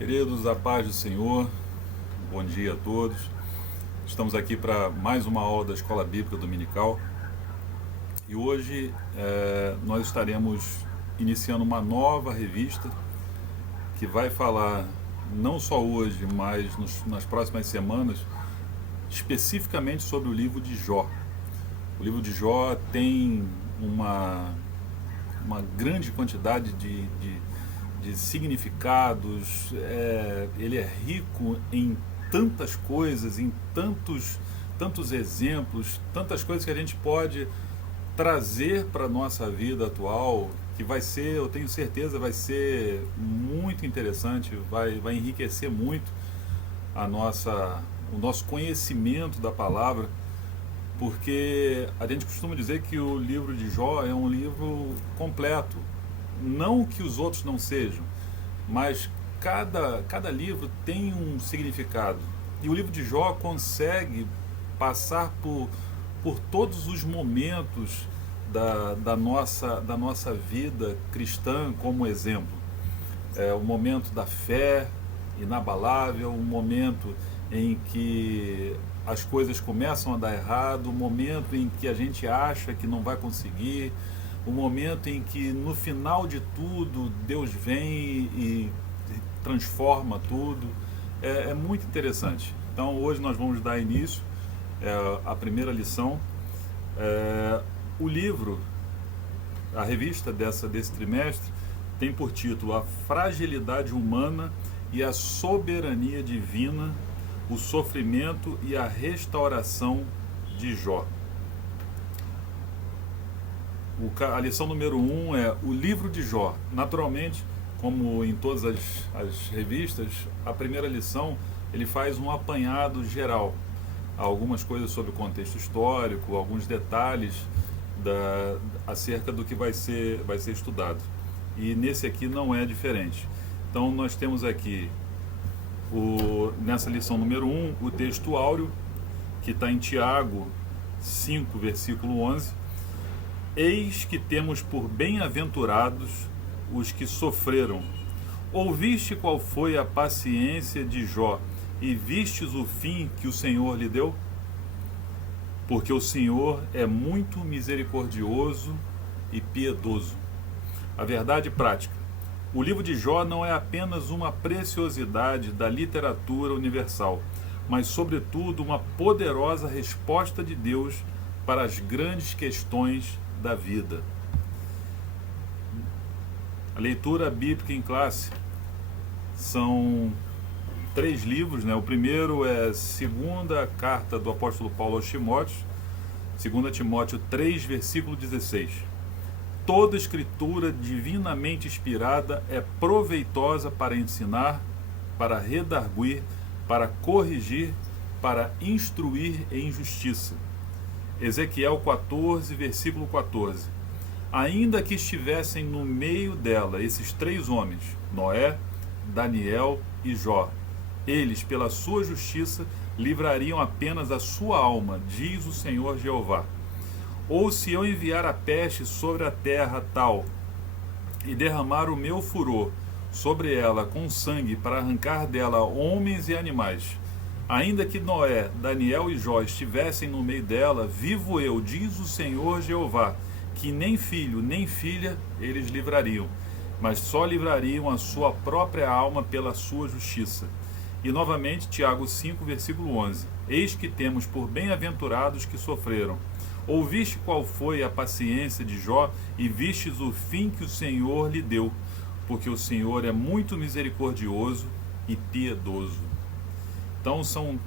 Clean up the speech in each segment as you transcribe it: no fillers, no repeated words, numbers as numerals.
Queridos, a paz do Senhor, bom dia a todos. Estamos aqui para mais uma aula da Escola Bíblica Dominical e hoje nós estaremos iniciando uma nova revista que vai falar, não só hoje, mas nas próximas semanas, especificamente sobre o livro de Jó. O livro de Jó tem uma grande quantidade de significados, ele é rico em tantas coisas, em tantos exemplos, tantas coisas que a gente pode trazer para a nossa vida atual, que vai ser, eu tenho certeza, vai ser muito interessante, vai enriquecer muito o nosso conhecimento da palavra, porque a gente costuma dizer que o livro de Jó é um livro completo. Não que os outros não sejam, mas cada livro tem um significado. E o livro de Jó consegue passar por todos os momentos da nossa vida cristã como exemplo. É o momento da fé inabalável, um momento em que as coisas começam a dar errado, o momento em que a gente acha que não vai conseguir, o momento em que no final de tudo Deus vem e transforma tudo. É muito interessante. Então hoje nós vamos dar início à primeira lição. O livro, a revista desse trimestre, tem por título A Fragilidade Humana e a Soberania Divina, o Sofrimento e a Restauração de Jó. A lição número 1 é o livro de Jó. Naturalmente, como em todas as revistas, a primeira lição ele faz um apanhado geral. Algumas coisas sobre o contexto histórico, alguns detalhes acerca do que vai ser estudado. E nesse aqui não é diferente. Então nós temos aqui, nessa lição número 1, o texto áureo, que está em Tiago 5, versículo 11. Eis que temos por bem-aventurados os que sofreram. Ouviste qual foi a paciência de Jó, e vistes o fim que o Senhor lhe deu? Porque o Senhor é muito misericordioso e piedoso. A verdade prática. O livro de Jó não é apenas uma preciosidade da literatura universal, mas, sobretudo, uma poderosa resposta de Deus para as grandes questões da vida. A leitura bíblica em classe são 3 livros, né? O primeiro é a segunda carta do apóstolo Paulo aos Timóteos, 2 Timóteo 3, versículo 16. Toda escritura divinamente inspirada é proveitosa para ensinar, para redarguir, para corrigir, para instruir em justiça. Ezequiel 14, versículo 14. Ainda que estivessem no meio dela esses 3 homens, Noé, Daniel e Jó, eles, pela sua justiça, livrariam apenas a sua alma, diz o Senhor Jeová. Ou se eu enviar a peste sobre a terra tal, e derramar o meu furor sobre ela com sangue para arrancar dela homens e animais, ainda que Noé, Daniel e Jó estivessem no meio dela, vivo eu, diz o Senhor Jeová, que nem filho nem filha eles livrariam, mas só livrariam a sua própria alma pela sua justiça. E novamente, Tiago 5, versículo 11. Eis que temos por bem-aventurados que sofreram. Ouviste qual foi a paciência de Jó, e vistes o fim que o Senhor lhe deu, porque o Senhor é muito misericordioso e piedoso. Então são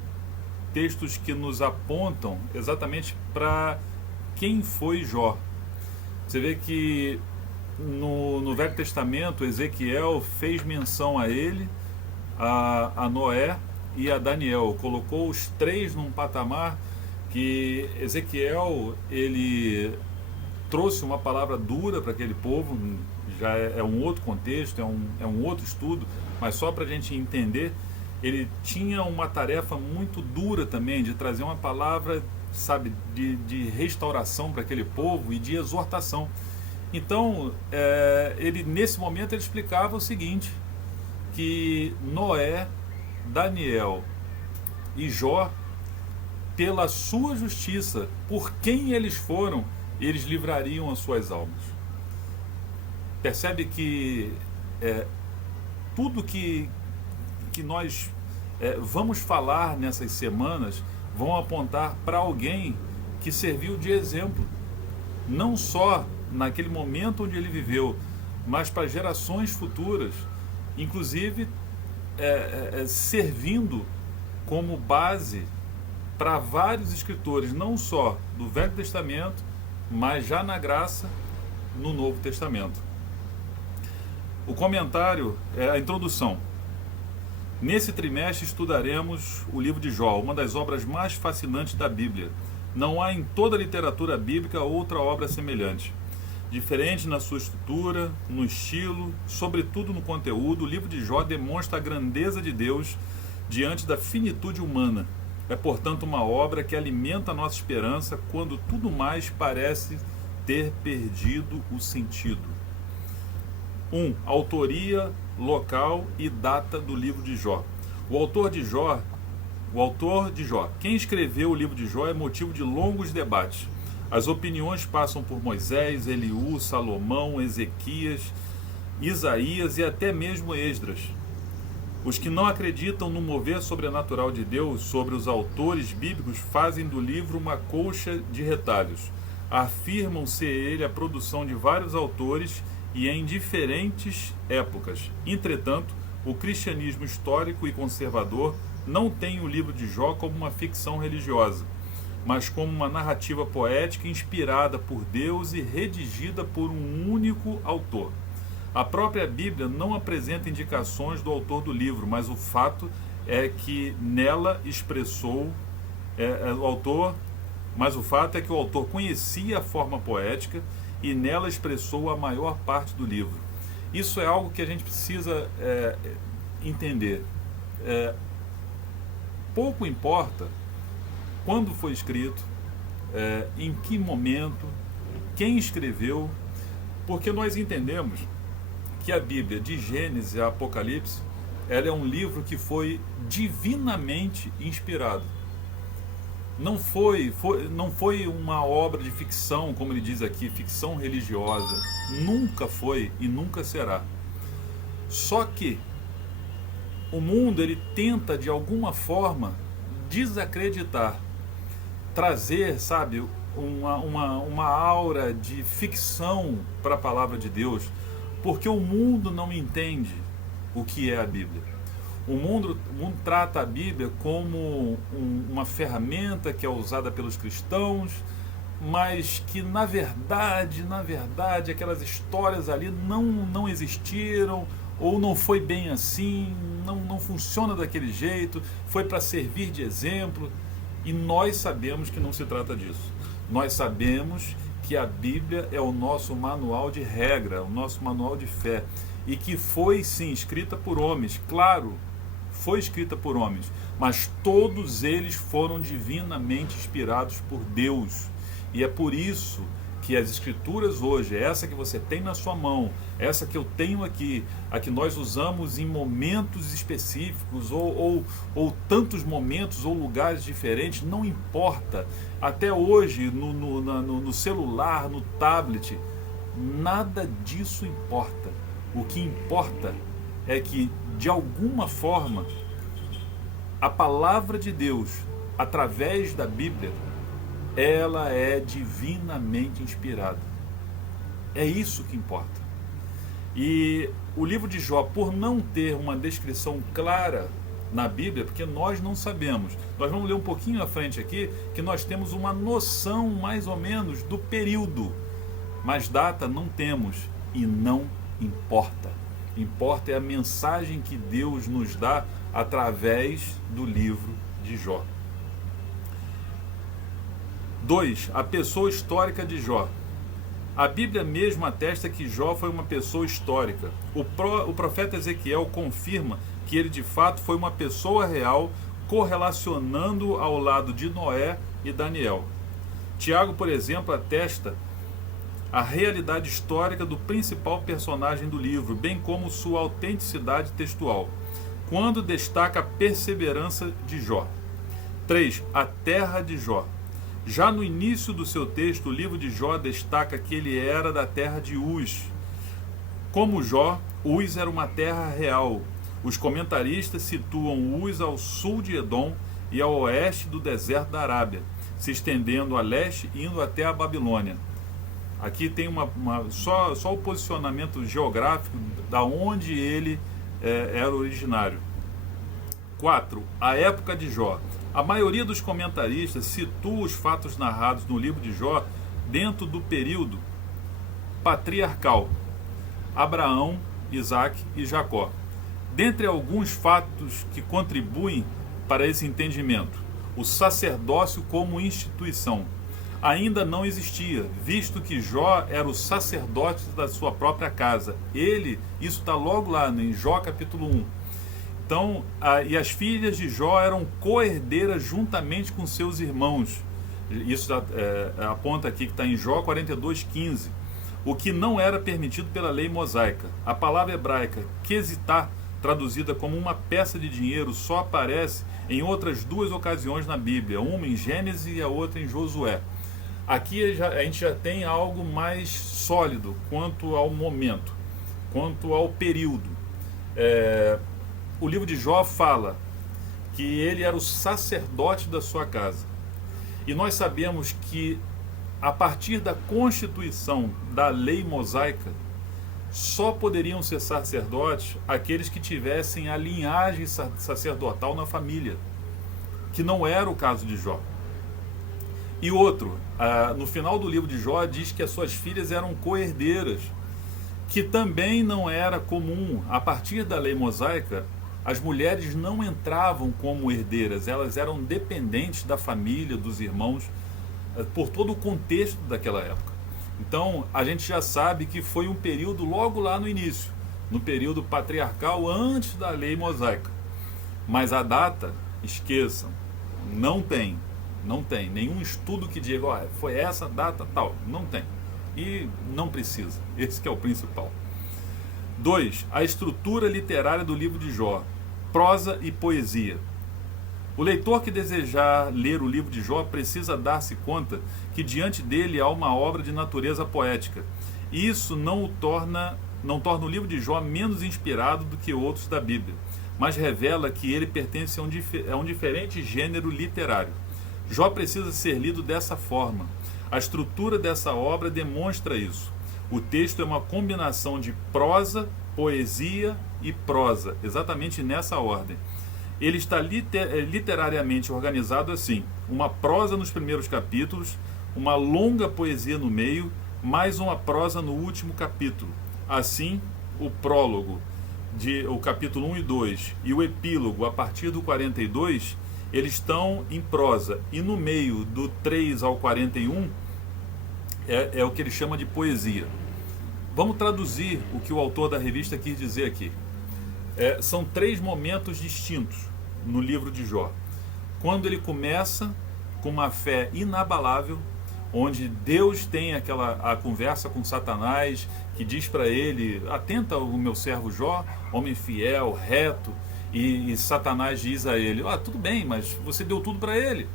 textos que nos apontam exatamente para quem foi Jó. Você vê que no Velho Testamento, Ezequiel fez menção a ele, a Noé e a Daniel. Colocou os 3 num patamar que Ezequiel, ele trouxe uma palavra dura para aquele povo, já é um outro contexto, é um outro estudo, mas só para a gente entender, ele tinha uma tarefa muito dura também, de trazer uma palavra, sabe, de restauração para aquele povo e de exortação. Então, ele nesse momento ele explicava o seguinte, que Noé, Daniel e Jó, pela sua justiça, por quem eles foram, eles livrariam as suas almas. Percebe que tudo que nós vamos falar nessas semanas vão apontar para alguém que serviu de exemplo, não só naquele momento onde ele viveu, mas para gerações futuras, inclusive servindo como base para vários escritores, não só do Velho Testamento, mas já na graça no Novo Testamento. O comentário é a introdução. Nesse trimestre estudaremos o livro de Jó, uma das obras mais fascinantes da Bíblia. Não há em toda a literatura bíblica outra obra semelhante. Diferente na sua estrutura, no estilo, sobretudo no conteúdo, o livro de Jó demonstra a grandeza de Deus diante da finitude humana. É, portanto, uma obra que alimenta a nossa esperança quando tudo mais parece ter perdido o sentido. 1. Autoria, local e data do livro de Jó. O autor de Jó. Quem escreveu o livro de Jó é motivo de longos debates. As opiniões passam por Moisés, Eliú, Salomão, Ezequias, Isaías e até mesmo Esdras. Os que não acreditam no mover sobrenatural de Deus sobre os autores bíblicos fazem do livro uma colcha de retalhos. Afirmam ser ele a produção de vários autores e em diferentes épocas. Entretanto, o cristianismo histórico e conservador não tem o livro de Jó como uma ficção religiosa, mas como uma narrativa poética inspirada por Deus e redigida por um único autor. A própria Bíblia não apresenta indicações do autor do livro, mas o fato é que nela expressou o autor, mas o fato é que o autor conhecia a forma poética e nela expressou a maior parte do livro. Isso é algo que a gente precisa entender. Pouco importa quando foi escrito, em que momento, quem escreveu, porque nós entendemos que a Bíblia, de Gênesis a Apocalipse, ela é um livro que foi divinamente inspirado. Não foi uma obra de ficção, como ele diz aqui, ficção religiosa. Nunca foi e nunca será. Só que o mundo, ele tenta de alguma forma desacreditar, trazer, sabe, uma aura de ficção para a palavra de Deus, porque o mundo não entende o que é a Bíblia. O mundo trata a Bíblia como uma ferramenta que é usada pelos cristãos, mas que na verdade, aquelas histórias ali não existiram, ou não foi bem assim, não funciona daquele jeito, foi para servir de exemplo. E nós sabemos que não se trata disso. Nós sabemos que a Bíblia é o nosso manual de regra, o nosso manual de fé, e que foi sim escrita por homens, claro, foi escrita por homens, mas todos eles foram divinamente inspirados por Deus. E é por isso que as escrituras hoje, essa que você tem na sua mão, essa que eu tenho aqui, a que nós usamos em momentos específicos, ou tantos momentos ou lugares diferentes, não importa. Até hoje, no celular, no tablet, nada disso importa. O que importa é que, de alguma forma, a palavra de Deus, através da Bíblia, ela é divinamente inspirada. É isso que importa. E o livro de Jó, por não ter uma descrição clara na Bíblia, porque nós não sabemos, nós vamos ler um pouquinho à frente aqui, que nós temos uma noção mais ou menos do período, mas data não temos, e não importa. Importa é a mensagem que Deus nos dá através do livro de Jó. 2. A pessoa histórica de Jó. A Bíblia mesmo atesta que Jó foi uma pessoa histórica. O profeta Ezequiel confirma que ele de fato foi uma pessoa real, correlacionando ao lado de Noé e Daniel. Tiago, por exemplo, atesta a realidade histórica do principal personagem do livro, bem como sua autenticidade textual, quando destaca a perseverança de Jó. 3. A terra de Jó. Já no início do seu texto, o livro de Jó destaca que ele era da terra de Uz. Como Jó, Uz era uma terra real. Os comentaristas situam Uz ao sul de Edom e ao oeste do deserto da Arábia, se estendendo a leste e indo até a Babilônia. Aqui tem só o posicionamento geográfico da onde ele era originário. 4. A época de Jó. A maioria dos comentaristas situa os fatos narrados no livro de Jó dentro do período patriarcal: Abraão, Isaac e Jacó. Dentre alguns fatos que contribuem para esse entendimento, o sacerdócio como instituição ainda não existia, visto que Jó era o sacerdote da sua própria casa. Isso está logo lá em Jó capítulo 1. Então, e as filhas de Jó eram co-herdeiras juntamente com seus irmãos. Isso aponta aqui que está em Jó 42:15. O que não era permitido pela lei mosaica. A palavra hebraica quesitá, traduzida como uma peça de dinheiro, só aparece em outras duas ocasiões na Bíblia, uma em Gênesis e a outra em Josué. Aqui a gente já tem algo mais sólido quanto ao momento, quanto ao período. O livro de Jó fala que ele era o sacerdote da sua casa. E nós sabemos que a partir da constituição da lei mosaica, só poderiam ser sacerdotes aqueles que tivessem a linhagem sacerdotal na família, que não era o caso de Jó. E outro, no final do livro de Jó diz que as suas filhas eram co-herdeiras, que também não era comum. A partir da lei mosaica, as mulheres não entravam como herdeiras, elas eram dependentes da família, dos irmãos, por todo o contexto daquela época. Então, a gente já sabe que foi um período logo lá no início, no período patriarcal, antes da lei mosaica. Mas a data, esqueçam, não tem nenhum estudo que diga, foi essa data tal, não tem. E não precisa, esse que é o principal. 2. A estrutura literária do livro de Jó, prosa e poesia. O leitor que desejar ler o livro de Jó precisa dar-se conta que diante dele há uma obra de natureza poética. E isso não torna o livro de Jó menos inspirado do que outros da Bíblia, mas revela que ele pertence a um diferente gênero literário. Jó precisa ser lido dessa forma. A estrutura dessa obra demonstra isso. O texto é uma combinação de prosa, poesia e prosa, exatamente nessa ordem. Ele está literariamente organizado assim: uma prosa nos primeiros capítulos, uma longa poesia no meio, mais uma prosa no último capítulo. Assim, o prólogo, o capítulo 1 e 2, e o epílogo, a partir do 42, eles estão em prosa. E no meio, do 3 ao 41, é o que ele chama de poesia. Vamos traduzir o que o autor da revista quis dizer aqui. São 3 momentos distintos no livro de Jó. Quando ele começa com uma fé inabalável, onde Deus tem a conversa com Satanás, que diz para ele: atenta o meu servo Jó, homem fiel, reto, e Satanás diz a ele: tudo bem, mas você deu tudo para ele,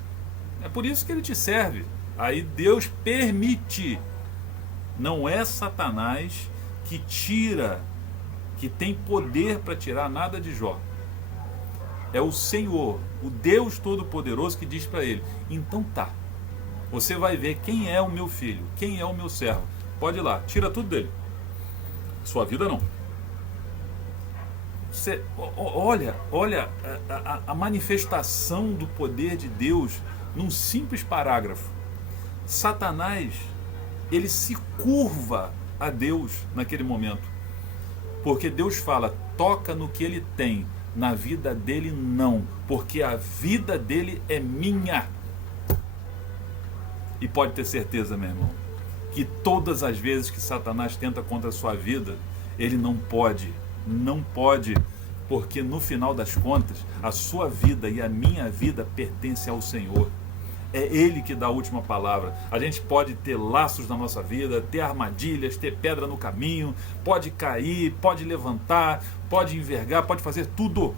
é por isso que ele te serve. Aí Deus permite. Não é Satanás que tira, que tem poder para tirar nada de Jó. É o Senhor, o Deus Todo-Poderoso, que diz para ele: então tá, você vai ver quem é o meu filho, quem é o meu servo. Pode ir lá, tira tudo dele. Sua vida não. Olha a manifestação do poder de Deus num simples parágrafo. Satanás, ele se curva a Deus naquele momento, porque Deus fala: toca no que ele tem, na vida dele não, porque a vida dele é minha. E pode ter certeza, meu irmão, que todas as vezes que Satanás tenta contra a sua vida, ele não pode, porque no final das contas, a sua vida e a minha vida pertencem ao Senhor. É Ele que dá a última palavra. A gente pode ter laços na nossa vida, ter armadilhas, ter pedra no caminho, pode cair, pode levantar, pode envergar, pode fazer tudo,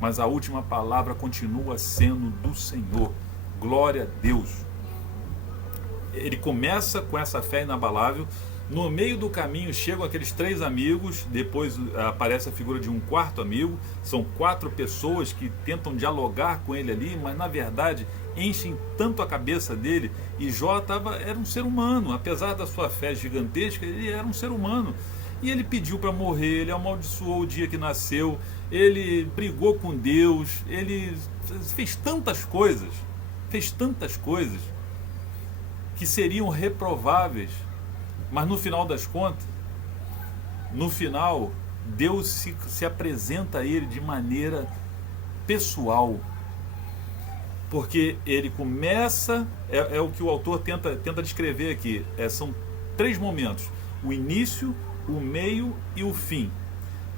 mas a última palavra continua sendo do Senhor. Glória a Deus. Ele começa com essa fé inabalável. No meio do caminho chegam aqueles 3 amigos, depois aparece a figura de um 4º amigo. São 4 pessoas que tentam dialogar com ele ali, mas na verdade enchem tanto a cabeça dele. E Jó era um ser humano, apesar da sua fé gigantesca, ele era um ser humano. E ele pediu para morrer, ele amaldiçoou o dia que nasceu, ele brigou com Deus, ele fez tantas coisas que seriam reprováveis. Mas no final das contas, Deus se apresenta a ele de maneira pessoal. Porque ele começa, é o que o autor tenta descrever aqui, são 3 momentos: o início, o meio e o fim.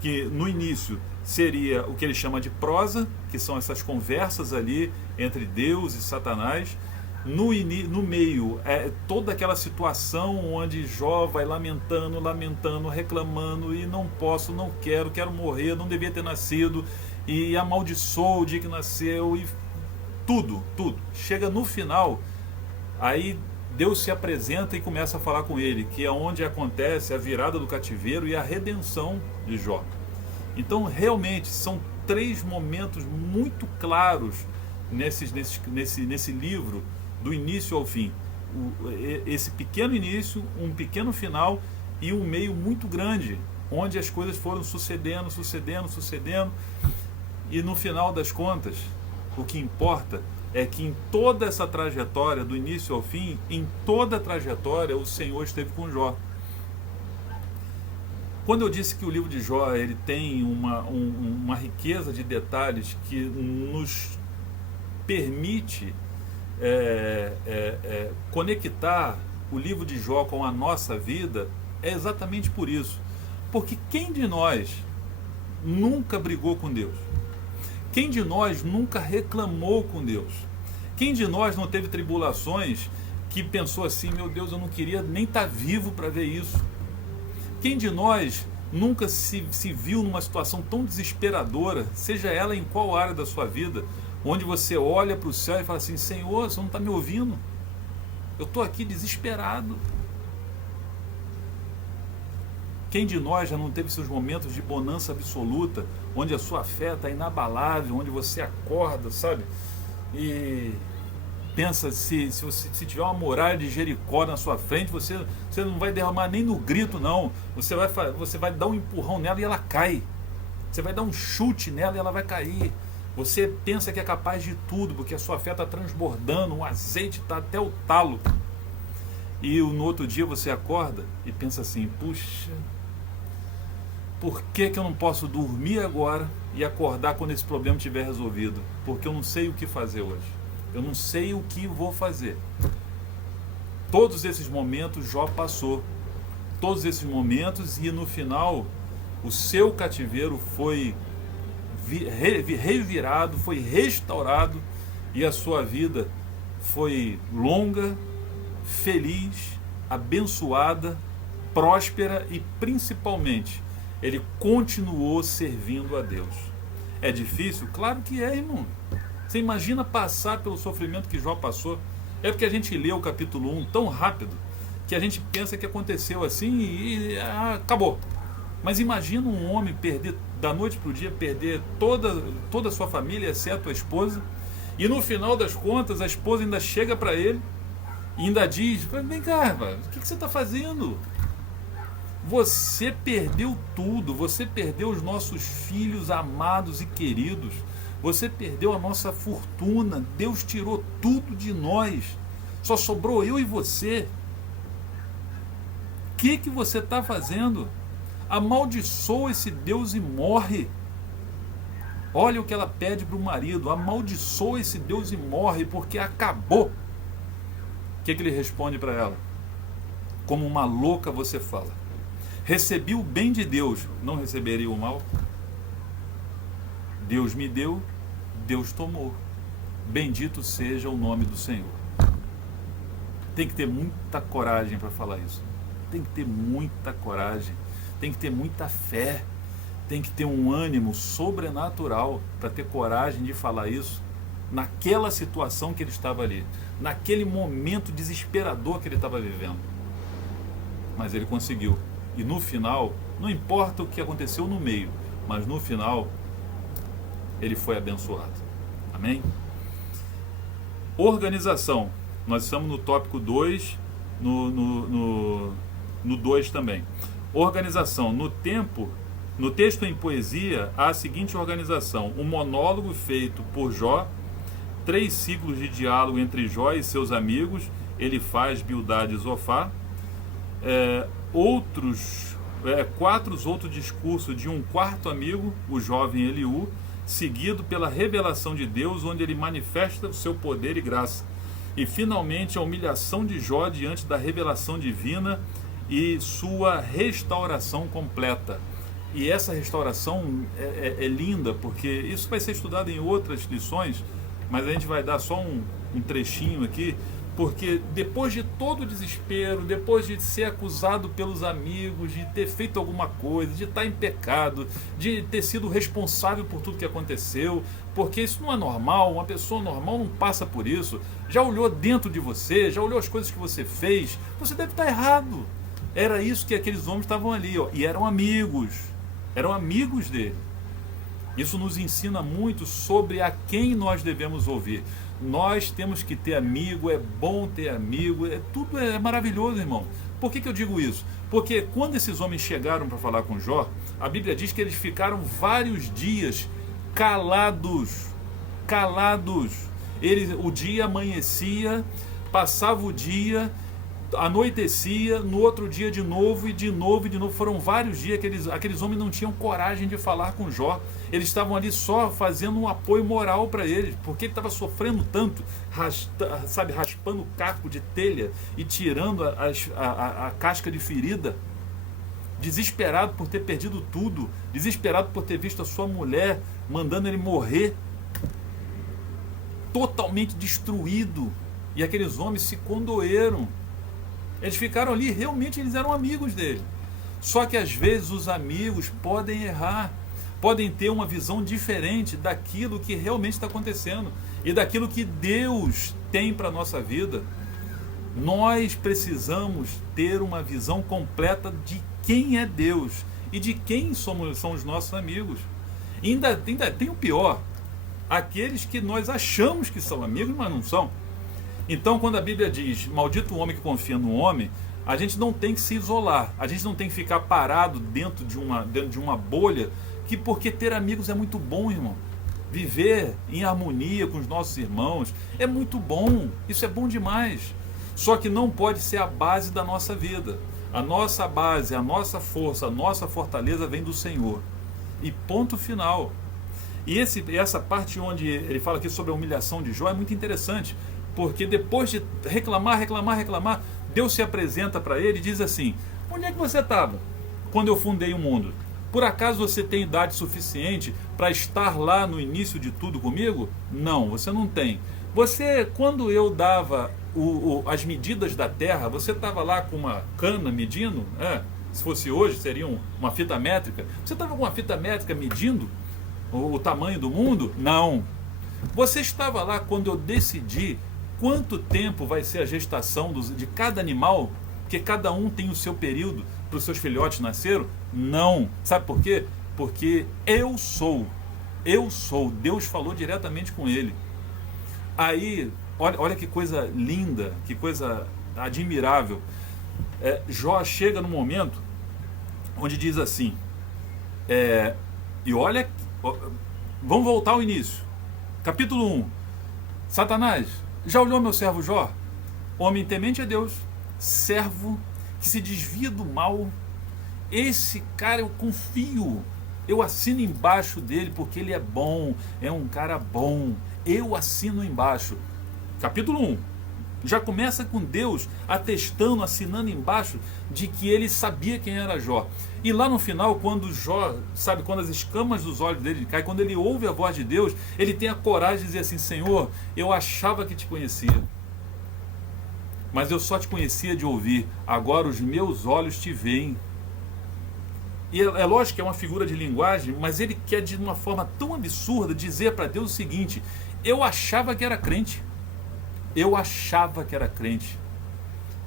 Que no início seria o que ele chama de prosa, que são essas conversas ali entre Deus e Satanás. No meio, toda aquela situação onde Jó vai lamentando, reclamando, e não posso, não quero morrer, não devia ter nascido, e amaldiçoa o dia que nasceu, e tudo. Chega no final, aí Deus se apresenta e começa a falar com ele, que é onde acontece a virada do cativeiro e a redenção de Jó. Então, realmente, são 3 momentos muito claros nesse livro, do início ao fim. Esse pequeno início, um pequeno final e um meio muito grande, onde as coisas foram sucedendo, e no final das contas, o que importa é que em toda essa trajetória, do início ao fim, em toda a trajetória, o Senhor esteve com Jó. Quando eu disse que o livro de Jó ele tem uma riqueza de detalhes que nos permite conectar o livro de Jó com a nossa vida, é exatamente por isso. Porque quem de nós nunca brigou com Deus? Quem de nós nunca reclamou com Deus? Quem de nós não teve tribulações que pensou assim: meu Deus, eu não queria nem estar vivo para ver isso? Quem de nós nunca se viu numa situação tão desesperadora, seja ela em qual área da sua vida, onde você olha para o céu e fala assim: Senhor, você não está me ouvindo? Eu estou aqui desesperado. Quem de nós já não teve seus momentos de bonança absoluta, onde a sua fé está inabalável, onde você acorda, sabe? E pensa, se tiver uma muralha de Jericó na sua frente, você não vai derramar nem no grito, não. Você vai dar um empurrão nela e ela cai. Você vai dar um chute nela e ela vai cair. Você pensa que é capaz de tudo, porque a sua fé está transbordando, o azeite está até o talo. E no outro dia você acorda e pensa assim: puxa, por que eu não posso dormir agora e acordar quando esse problema estiver resolvido? Porque eu não sei o que fazer hoje. Eu não sei o que vou fazer. Todos esses momentos Jó passou. Todos esses momentos, e no final o seu cativeiro foi revirado, foi restaurado, e a sua vida foi longa, feliz, abençoada, próspera, e principalmente ele continuou servindo a Deus. É difícil? Claro que é, irmão. Você imagina passar pelo sofrimento que Jó passou? É porque a gente lê o capítulo 1 tão rápido que a gente pensa que aconteceu assim e acabou. Mas imagina um homem perder, da noite para o dia, perder toda a sua família, exceto a esposa, e no final das contas a esposa ainda chega para ele e ainda diz: vem cá, o que você está fazendo? Você perdeu tudo, você perdeu os nossos filhos amados e queridos, você perdeu a nossa fortuna, Deus tirou tudo de nós, só sobrou eu e você. O que você está fazendo? Amaldiçoa esse Deus e morre. Olha o que ela pede para o marido: amaldiçoa esse Deus e morre, porque acabou. O que ele responde para ela? Como uma louca você fala. Recebi o bem de Deus, não receberia o mal? Deus me deu, Deus tomou. Bendito seja o nome do Senhor. Tem que ter muita coragem para falar isso. Tem que ter muita coragem. Tem que ter muita fé. Tem que ter um ânimo sobrenatural para ter coragem de falar isso naquela situação que ele estava ali, naquele momento desesperador que ele estava vivendo. Mas ele conseguiu. E no final, não importa o que aconteceu no meio, mas no final, ele foi abençoado. Amém? Organização. Nós estamos no tópico 2, no 2 também. Organização. No texto em poesia, há a seguinte organização: um monólogo feito por Jó, 3 ciclos de diálogo entre Jó e seus amigos, Elifaz, Bildade e Zofar, 4 outros discursos de um quarto amigo, o jovem Eliú, seguido pela revelação de Deus, onde ele manifesta o seu poder e graça. E finalmente a humilhação de Jó diante da revelação divina e sua restauração completa. E essa restauração é linda, porque isso vai ser estudado em outras lições, mas a gente vai dar só um trechinho aqui, porque depois de todo o desespero, depois de ser acusado pelos amigos, de ter feito alguma coisa, de estar em pecado, de ter sido responsável por tudo que aconteceu, porque isso não é normal, uma pessoa normal não passa por isso, já olhou dentro de você, já olhou as coisas que você fez, você deve estar errado. Era isso que aqueles homens estavam ali, ó, e eram amigos dele. Isso nos ensina muito sobre a quem nós devemos ouvir. Nós temos que ter amigo, é bom ter amigo, tudo é maravilhoso, irmão. Por que eu digo isso? Porque quando esses homens chegaram para falar com Jó, a Bíblia diz que eles ficaram vários dias calados. O dia amanhecia, passava o dia, anoitecia, no outro dia de novo, e de novo. Foram vários dias que aqueles homens não tinham coragem de falar com Jó. Eles estavam ali só fazendo um apoio moral para ele, porque ele estava sofrendo tanto, raspando o caco de telha e tirando a casca de ferida, desesperado por ter perdido tudo, desesperado por ter visto a sua mulher mandando ele morrer, totalmente destruído. E aqueles homens se condoeram. Eles ficaram ali, realmente eles eram amigos dele. Só que às vezes os amigos podem errar, podem ter uma visão diferente daquilo que realmente está acontecendo e daquilo que Deus tem para a nossa vida. Nós precisamos ter uma visão completa de quem é Deus e de quem são os nossos amigos. E ainda tem o pior, aqueles que nós achamos que são amigos, mas não são. Então, quando a Bíblia diz, maldito o homem que confia no homem, a gente não tem que se isolar, a gente não tem que ficar parado dentro de uma bolha, porque ter amigos é muito bom, irmão. Viver em harmonia com os nossos irmãos é muito bom, isso é bom demais. Só que não pode ser a base da nossa vida. A nossa base, a nossa força, a nossa fortaleza vem do Senhor. E ponto final. E essa parte onde ele fala aqui sobre a humilhação de Jó é muito interessante, porque depois de reclamar, Deus se apresenta para ele e diz assim: onde é que você estava quando eu fundei o mundo? Por acaso você tem idade suficiente para estar lá no início de tudo comigo? Não, você não tem. Você, quando eu dava as medidas da terra, você estava lá com uma cana medindo? Se fosse hoje, seria uma fita métrica. Você estava com uma fita métrica medindo o tamanho do mundo? Não. Você estava lá quando eu decidi quanto tempo vai ser a gestação de cada animal? Porque cada um tem o seu período para os seus filhotes nasceram? Não. Sabe por quê? Porque eu sou. Deus falou diretamente com ele. Aí, olha que coisa linda, que coisa admirável. Jó chega no momento onde diz assim, e olha, vamos voltar ao início. Capítulo 1. Satanás, já olhou meu servo Jó? Homem temente a Deus, servo que se desvia do mal. Esse cara eu confio, eu assino embaixo dele porque ele é bom, é um cara bom, eu assino embaixo. Capítulo 1, já começa com Deus atestando, assinando embaixo de que ele sabia quem era Jó. E lá no final, quando Jó, quando as escamas dos olhos dele caem, quando ele ouve a voz de Deus, ele tem a coragem de dizer assim: Senhor, eu achava que te conhecia. mas eu só te conhecia de ouvir, agora os meus olhos te veem. E é lógico que é uma figura de linguagem, mas ele quer de uma forma tão absurda dizer para Deus o seguinte: eu achava que era crente, eu achava que era crente,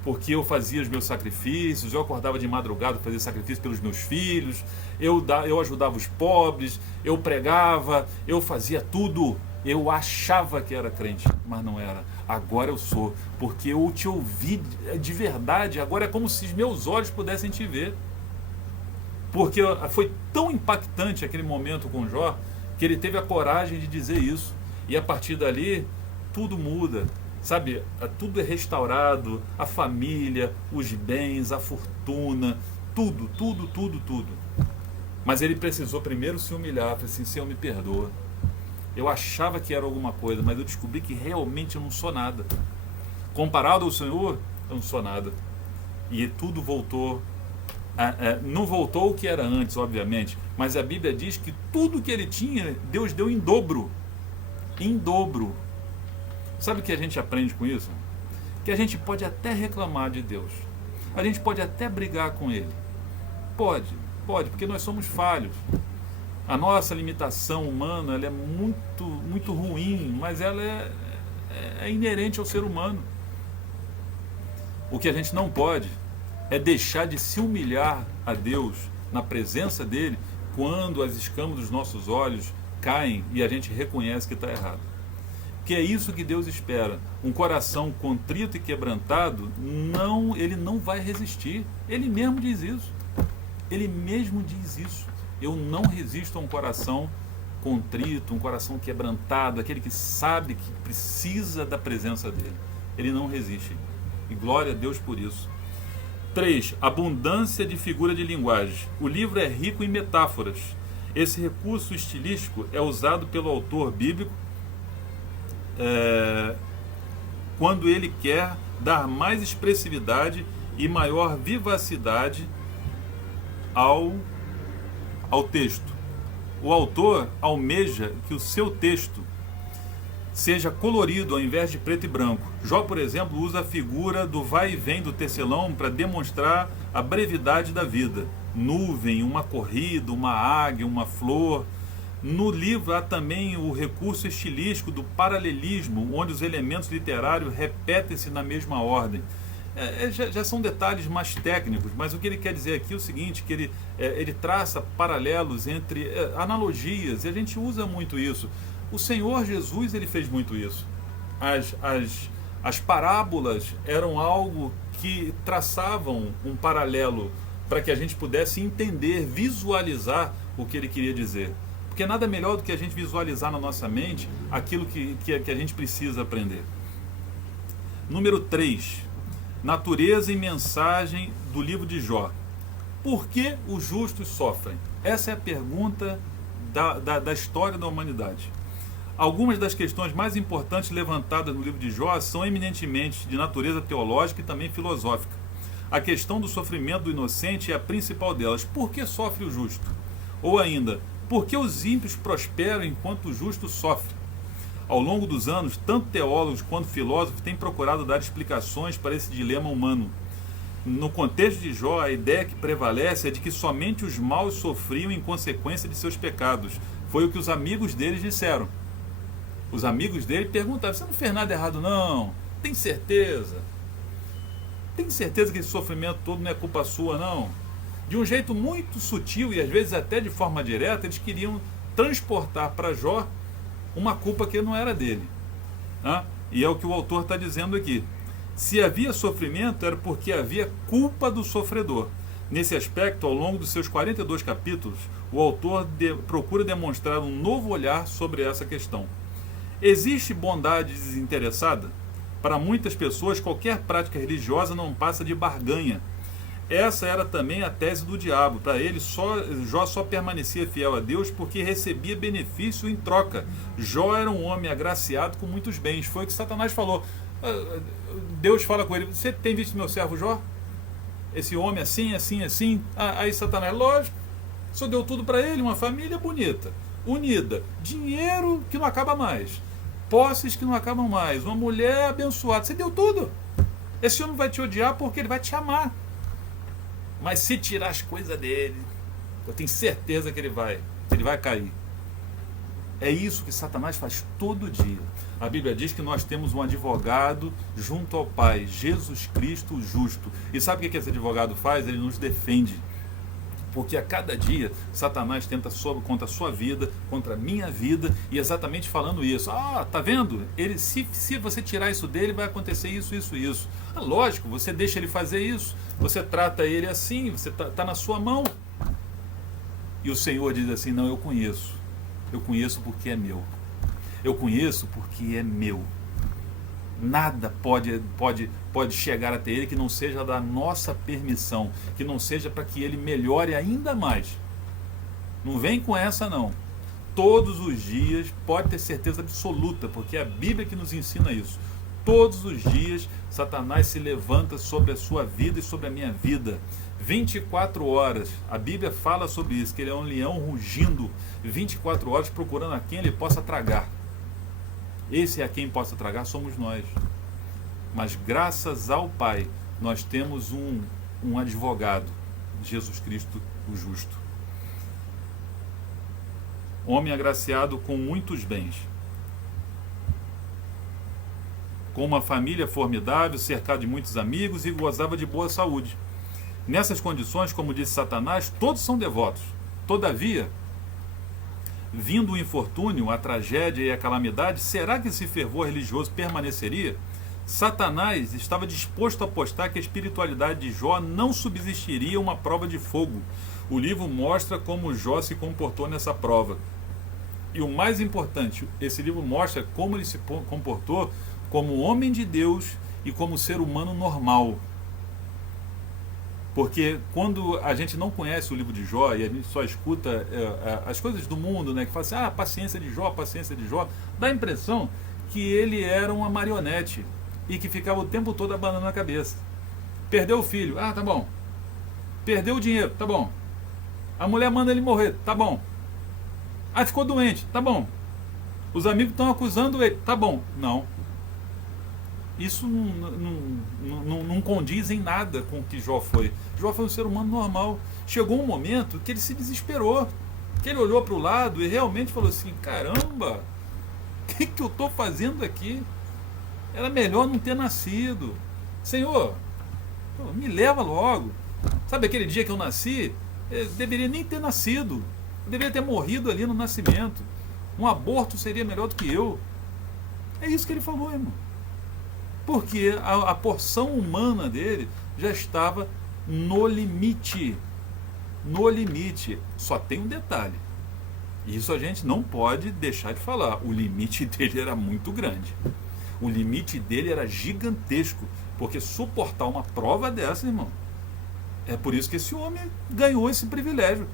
porque eu fazia os meus sacrifícios, eu acordava de madrugada para fazer sacrifício pelos meus filhos, eu ajudava os pobres, eu pregava, eu fazia tudo. Eu achava que era crente, mas não era. Agora eu sou, porque eu te ouvi de verdade. Agora é como se os meus olhos pudessem te ver. Porque foi tão impactante aquele momento com Jó, que ele teve a coragem de dizer isso. E a partir dali, tudo muda. Sabe, tudo é restaurado, a família, os bens, a fortuna, tudo. Mas ele precisou primeiro se humilhar, falou assim: Senhor, me perdoa. Eu achava que era alguma coisa, mas eu descobri que realmente eu não sou nada. Comparado ao Senhor, eu não sou nada. E tudo voltou. Não voltou o que era antes, obviamente, mas a Bíblia diz que tudo que ele tinha, Deus deu em dobro. Em dobro. Sabe o que a gente aprende com isso? Que a gente pode até reclamar de Deus. A gente pode até brigar com Ele. Pode, porque nós somos falhos. A nossa limitação humana, ela é muito ruim, mas ela é inerente ao ser humano. O que a gente não pode é deixar de se humilhar a Deus na presença dEle quando as escamas dos nossos olhos caem e a gente reconhece que está errado. Que é isso que Deus espera. Um coração contrito e quebrantado, ele não vai resistir. Ele mesmo diz isso. Ele mesmo diz isso. Eu não resisto a um coração contrito, um coração quebrantado, aquele que sabe que precisa da presença dele. Ele não resiste. E glória a Deus por isso. 3. Abundância de figura de linguagem. O livro é rico em metáforas. Esse recurso estilístico é usado pelo autor bíblico quando ele quer dar mais expressividade e maior vivacidade ao texto. O autor almeja que o seu texto seja colorido ao invés de preto e branco. Jó, por exemplo, usa a figura do vai e vem do tecelão para demonstrar a brevidade da vida. Nuvem, uma corrida, uma águia, uma flor. No livro há também o recurso estilístico do paralelismo, onde os elementos literários repetem-se na mesma ordem. Já são detalhes mais técnicos, mas o que ele quer dizer aqui é o seguinte, que ele traça paralelos entre analogias, e a gente usa muito isso. O Senhor Jesus, ele fez muito isso. As parábolas eram algo que traçavam um paralelo para que a gente pudesse entender, visualizar o que ele queria dizer. Porque nada melhor do que a gente visualizar na nossa mente aquilo que a gente precisa aprender. Número 3. Natureza e mensagem do livro de Jó. Por que os justos sofrem? Essa é a pergunta da história da humanidade. Algumas das questões mais importantes levantadas no livro de Jó são eminentemente de natureza teológica e também filosófica. A questão do sofrimento do inocente é a principal delas. Por que sofre o justo? Ou ainda, por que os ímpios prosperam enquanto o justo sofre? Ao longo dos anos, tanto teólogos quanto filósofos têm procurado dar explicações para esse dilema humano. No contexto de Jó, a ideia que prevalece é de que somente os maus sofriam em consequência de seus pecados. Foi o que os amigos deles disseram. Os amigos dele perguntaram: você não fez nada errado não? Tem certeza? Tem certeza que esse sofrimento todo não é culpa sua não? De um jeito muito sutil e às vezes até de forma direta, eles queriam transportar para Jó uma culpa que não era dele. E é o que o autor está dizendo aqui. Se havia sofrimento, era porque havia culpa do sofredor. Nesse aspecto, ao longo dos seus 42 capítulos, o autor procura demonstrar um novo olhar sobre essa questão. Existe bondade desinteressada? Para muitas pessoas, qualquer prática religiosa não passa de barganha. Essa era também a tese do diabo. Para ele, Jó só permanecia fiel a Deus porque recebia benefício em troca. Jó era um homem agraciado com muitos bens. Foi o que Satanás falou. Deus fala com ele: você tem visto meu servo Jó? Esse homem assim, assim, assim. Aí Satanás: lógico, só deu tudo para ele, uma família bonita, unida, dinheiro que não acaba mais, posses que não acabam mais, uma mulher abençoada. Você deu tudo. Esse homem vai te odiar porque ele vai te amar. Mas se tirar as coisas dele, eu tenho certeza que ele vai cair. É isso que Satanás faz todo dia. A Bíblia diz que nós temos um advogado junto ao Pai, Jesus Cristo o justo. E sabe o que esse advogado faz? Ele nos defende. Porque a cada dia Satanás tenta contra a sua vida, contra a minha vida, e exatamente falando isso. Tá vendo? Ele, se você tirar isso dele, vai acontecer isso, isso, isso. Lógico, você deixa ele fazer isso, você trata ele assim, você tá na sua mão. E o Senhor diz assim: não, eu conheço porque é meu. Eu conheço porque é meu. Nada pode chegar até ele que não seja da nossa permissão, que não seja para que ele melhore ainda mais. Não vem com essa não. Todos os dias, pode ter certeza absoluta, porque é a Bíblia que nos ensina isso. Todos os dias Satanás se levanta sobre a sua vida e sobre a minha vida. 24 horas, a Bíblia fala sobre isso, que ele é um leão rugindo 24 horas procurando a quem ele possa tragar. Esse a quem possa tragar somos nós. Mas graças ao Pai, nós temos um advogado, Jesus Cristo o justo. Homem agraciado com muitos bens, com uma família formidável, cercado de muitos amigos e gozava de boa saúde. Nessas condições, como disse Satanás, todos são devotos. Todavia, vindo o infortúnio, a tragédia e a calamidade, será que esse fervor religioso permaneceria? Satanás estava disposto a apostar que a espiritualidade de Jó não subsistiria uma prova de fogo. O livro mostra como Jó se comportou nessa prova. E o mais importante, esse livro mostra como ele se comportou como homem de Deus e como ser humano normal. Porque quando a gente não conhece o livro de Jó e a gente só escuta as coisas do mundo, né, que fala assim, paciência de Jó, dá a impressão que ele era uma marionete e que ficava o tempo todo abanando a cabeça. Perdeu o filho, tá bom. Perdeu o dinheiro, tá bom. A mulher manda ele morrer, tá bom. Ficou doente, tá bom. Os amigos estão acusando ele, tá bom. Não. Isso não condiz em nada com o que Jó foi. Jó foi um ser humano normal. Chegou um momento que ele se desesperou, que ele olhou para o lado e realmente falou assim, caramba, o que eu estou fazendo aqui? Era melhor não ter nascido. Senhor, me leva logo. Sabe aquele dia que eu nasci? Eu deveria nem ter nascido. Eu deveria ter morrido ali no nascimento. Um aborto seria melhor do que eu. É isso que ele falou, irmão. Porque a porção humana dele já estava no limite. No limite. Só tem um detalhe. Isso a gente não pode deixar de falar. O limite dele era muito grande. O limite dele era gigantesco. Porque suportar uma prova dessa, irmão, é por isso que esse homem ganhou esse privilégio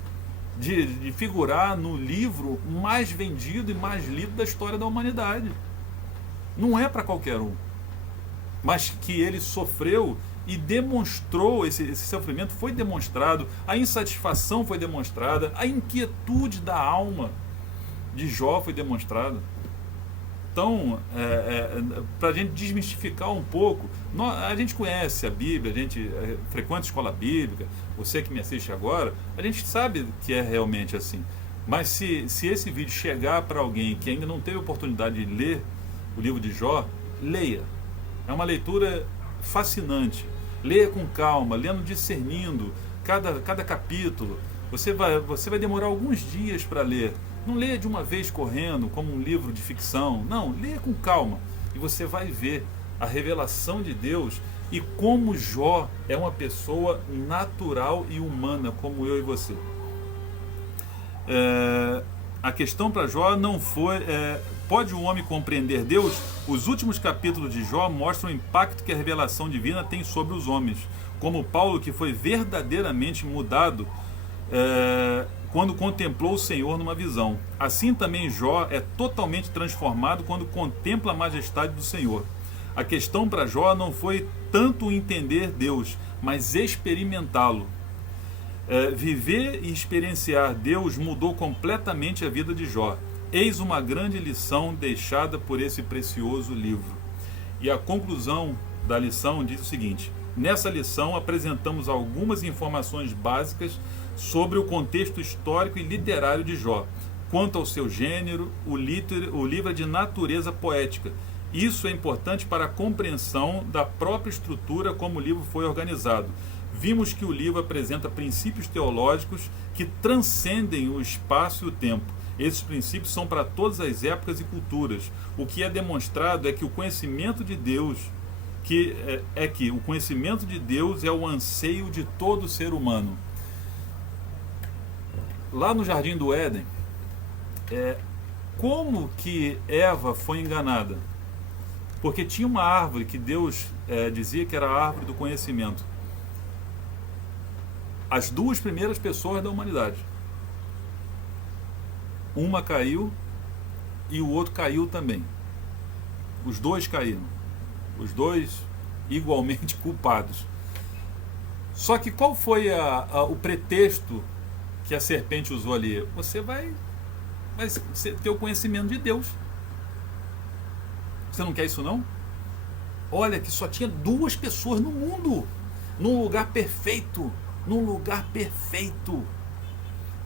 de figurar no livro mais vendido e mais lido da história da humanidade. Não é para qualquer um. Mas que ele sofreu e demonstrou, esse sofrimento foi demonstrado, a insatisfação foi demonstrada, a inquietude da alma de Jó foi demonstrada. Então, para a gente desmistificar um pouco, a gente conhece a Bíblia, a gente frequenta a escola bíblica, você que me assiste agora, a gente sabe que é realmente assim. Mas se esse vídeo chegar para alguém que ainda não teve oportunidade de ler o livro de Jó, leia. É uma leitura fascinante. Leia com calma, lendo, discernindo cada capítulo. Você vai demorar alguns dias para ler. Não leia de uma vez correndo, como um livro de ficção. Não, leia com calma. E você vai ver a revelação de Deus e como Jó é uma pessoa natural e humana, como eu e você. A questão para Jó não foi... pode o homem compreender Deus? Os últimos capítulos de Jó mostram o impacto que a revelação divina tem sobre os homens. Como Paulo, que foi verdadeiramente mudado quando contemplou o Senhor numa visão. Assim também Jó é totalmente transformado quando contempla a majestade do Senhor. A questão para Jó não foi tanto entender Deus, mas experimentá-lo. Viver e experienciar Deus mudou completamente a vida de Jó. Eis uma grande lição deixada por esse precioso livro. E a conclusão da lição diz o seguinte: nessa lição apresentamos algumas informações básicas sobre o contexto histórico e literário de Jó. Quanto ao seu gênero, o livro é de natureza poética. Isso é importante para a compreensão da própria estrutura como o livro foi organizado. Vimos que o livro apresenta princípios teológicos que transcendem o espaço e o tempo. Esses princípios são para todas as épocas e culturas. O que é demonstrado é que o conhecimento de Deus, o conhecimento de Deus é o anseio de todo ser humano. Lá no Jardim do Éden, como que Eva foi enganada? Porque tinha uma árvore que Deus dizia que era a árvore do conhecimento. As duas primeiras pessoas da humanidade. Uma caiu e o outro caiu também. Os dois caíram. Os dois igualmente culpados. Só que qual foi o pretexto que a serpente usou ali? Você vai ter o conhecimento de Deus. Você não quer isso não? Olha que só tinha duas pessoas no mundo, num lugar perfeito. Num lugar perfeito.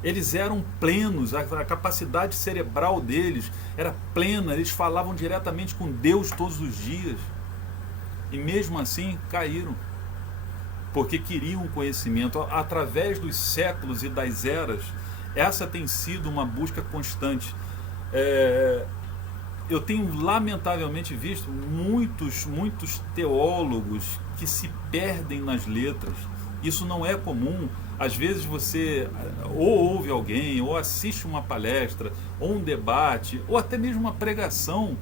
Eles eram plenos, a capacidade cerebral deles era plena, eles falavam diretamente com Deus todos os dias. E mesmo assim caíram, porque queriam conhecimento. Através dos séculos e das eras, essa tem sido uma busca constante. Eu tenho lamentavelmente visto muitos teólogos que se perdem nas letras. Isso não é comum. Às vezes você ou ouve alguém, ou assiste uma palestra, ou um debate, ou até mesmo uma pregação,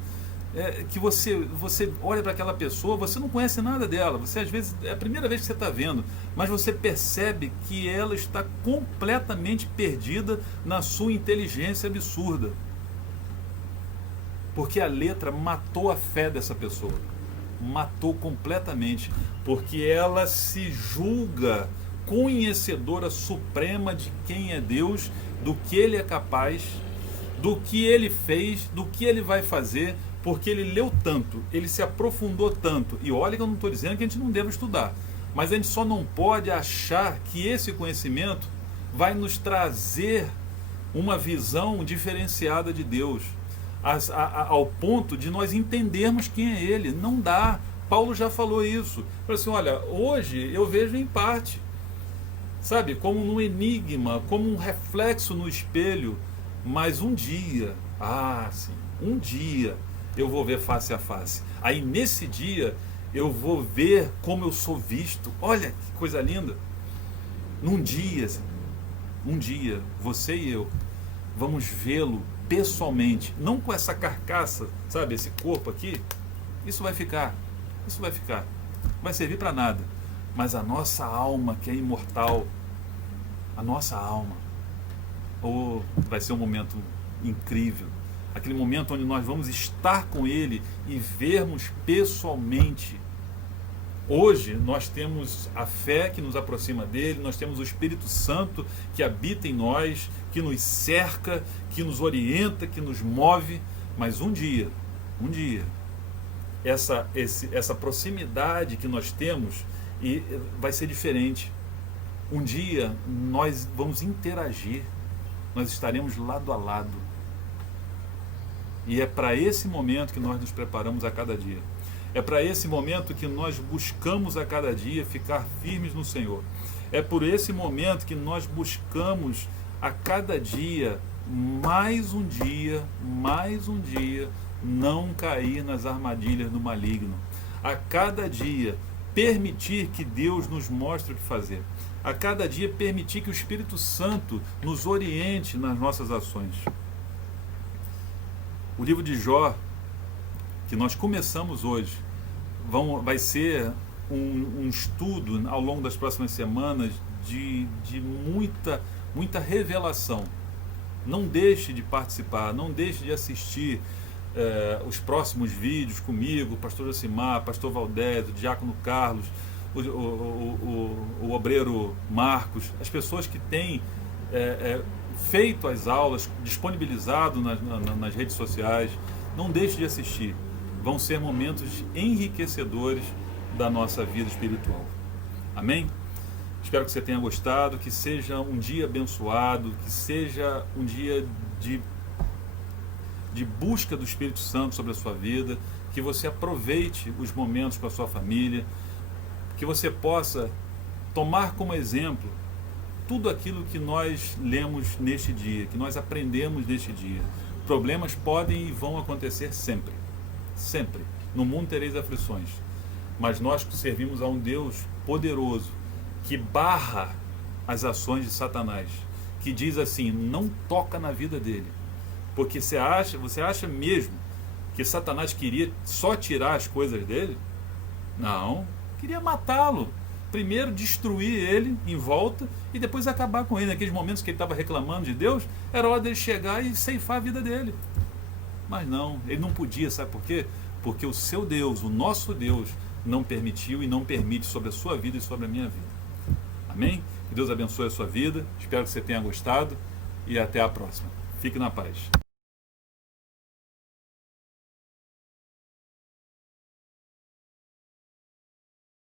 que você olha para aquela pessoa, você não conhece nada dela, você às vezes é a primeira vez que você está vendo, mas você percebe que ela está completamente perdida na sua inteligência absurda. Porque a letra matou a fé dessa pessoa. Matou completamente, porque ela se julga conhecedora suprema de quem é Deus, do que Ele é capaz, do que Ele fez, do que Ele vai fazer, porque Ele leu tanto, Ele se aprofundou tanto. E olha que eu não estou dizendo que a gente não deva estudar, mas a gente só não pode achar que esse conhecimento vai nos trazer uma visão diferenciada de Deus, ao ponto de nós entendermos quem é Ele. Não dá. Paulo já falou isso. Falou assim: olha, hoje eu vejo em parte, sabe, como num enigma, como um reflexo no espelho, mas um dia, um dia eu vou ver face a face. Aí nesse dia eu vou ver como eu sou visto. Olha que coisa linda. Um dia, você e eu vamos vê-lo pessoalmente, não com essa carcaça, sabe, esse corpo aqui. Isso vai ficar, vai servir para nada, mas a nossa alma, que é imortal, a nossa alma, vai ser um momento incrível, aquele momento onde nós vamos estar com Ele e vermos pessoalmente. Hoje nós temos a fé que nos aproxima dele, nós temos o Espírito Santo que habita em nós, que nos cerca, que nos orienta, que nos move, mas um dia, essa proximidade que nós temos vai ser diferente. Um dia nós vamos interagir, nós estaremos lado a lado. E é para esse momento que nós nos preparamos a cada dia. É para esse momento que nós buscamos a cada dia ficar firmes no Senhor. É por esse momento que nós buscamos a cada dia, mais um dia, não cair nas armadilhas do maligno. A cada dia, permitir que Deus nos mostre o que fazer. A cada dia, permitir que o Espírito Santo nos oriente nas nossas ações. O livro de Jó, que nós começamos hoje, vai ser um estudo ao longo das próximas semanas de muita revelação. Não deixe de participar, não deixe de assistir os próximos vídeos comigo, pastor Josimar, pastor Valdez, o diácono Carlos, o obreiro Marcos, as pessoas que têm feito as aulas, disponibilizado nas redes sociais. Não deixe de assistir. Vão ser momentos enriquecedores da nossa vida espiritual. Amém? Espero que você tenha gostado, que seja um dia abençoado, que seja um dia de busca do Espírito Santo sobre a sua vida, que você aproveite os momentos com a sua família, que você possa tomar como exemplo tudo aquilo que nós lemos neste dia, que nós aprendemos neste dia. Problemas podem e vão acontecer sempre, sempre. No mundo tereis aflições, mas nós servimos a um Deus poderoso, que barra as ações de Satanás, que diz assim, não toca na vida dele, porque você acha mesmo que Satanás queria só tirar as coisas dele? Não, queria matá-lo. Primeiro destruir ele em volta e depois acabar com ele. Naqueles momentos que ele estava reclamando de Deus, era hora dele chegar e ceifar a vida dele. Mas não, ele não podia, sabe por quê? Porque o seu Deus, o nosso Deus, não permitiu e não permite sobre a sua vida e sobre a minha vida. Amém? Que Deus abençoe a sua vida, espero que você tenha gostado e até a próxima. Fique na paz.